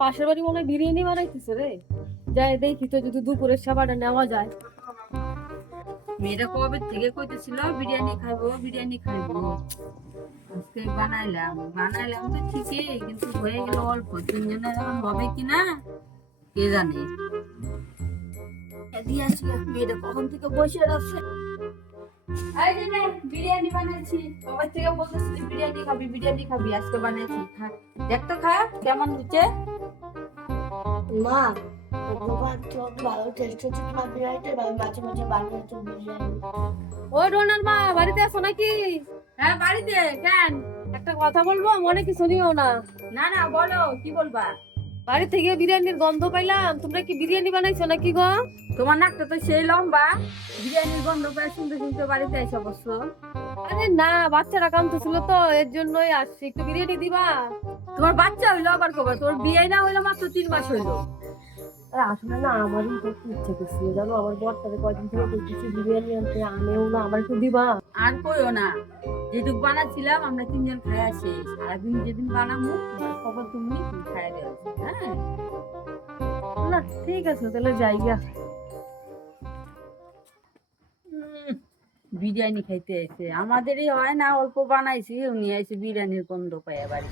পাশের বাড়ি মনে হয় বিরিয়ানি বানাইতেছে রে। যাই দেখি তো যদি দুপুরের খাবারটা নেওয়া যায়। মেয়েটা কবে থেকে কইতেছিল বিরিয়ানি খাবো বিরিয়ানি খাবো। আজকে বানাইলাম তো ঠিকই, কিন্তু হয়ে গেল অল্প, তিনজনের এখন হবে কিনা কে জানে। দিয়ে আসি, মেয়েটা কখন থেকে বসে আছে। এই যে নে, বিরিয়ানি বানাইছি, কবে থেকে বলতেছি যে বিরিয়ানি খাবি আজকে বানাইছি, খা। দেখ তো খা কেমন হচ্ছে। মা, বাবা তো ভালো টেস্ট হচ্ছে তোমার বিরিয়ানিটা, আমি মাঝে মাঝে বানিয়ে তো বিরিয়ানি। ও রোনার মা বাড়িতে আছো নাকি? হ্যাঁ বাড়িতে, কেন? একটা কথা বলবো, মনে কিছু নিও না। না না বলো, কি বলবা? বাড়ি থেকে বিরিয়ানির গন্ধ পাইলাম, তোমরা কি বিরিয়ানি বানাইছো নাকি গো? তোমার নাকটা তো সেই লম্বা, বিরিয়ানির গন্ধ পায় শুনতে শুনতে বাড়িতে এসে অবশ্য। আরে না, বাচ্চারা কাঁদতেছিল তো এর জন্যই আসছি, একটু বিরিয়ানি দিবা? তোমার বাচ্চা হইলো আবার কবে? তোর বিয়ে না হইলো মাত্র 3 মাস হইলো। আরে আসলে না, আমারই করতে ইচ্ছে করছিল জানো, আমার বরটারে কয়দিন থেকে বলতেছি বিরিয়ানি আনতে, আনেও না, আমার একটু দিবা? আর কইও না, যেটুক বানাচ্ছিলাম আমরা 3 জন খাই আসি, সারাদিন যেদিন বানাবো তোমার খবর তুমি খাই দেওয়া। হ্যাঁ না ঠিক আছে, তাহলে যাই গা। বিরিয়ানি খাইতে আইছে, আমাদেরই হয় না, অল্প বানাইছি, উনি আইছে বিরিয়ানির গন্ধ পায় বাড়ি।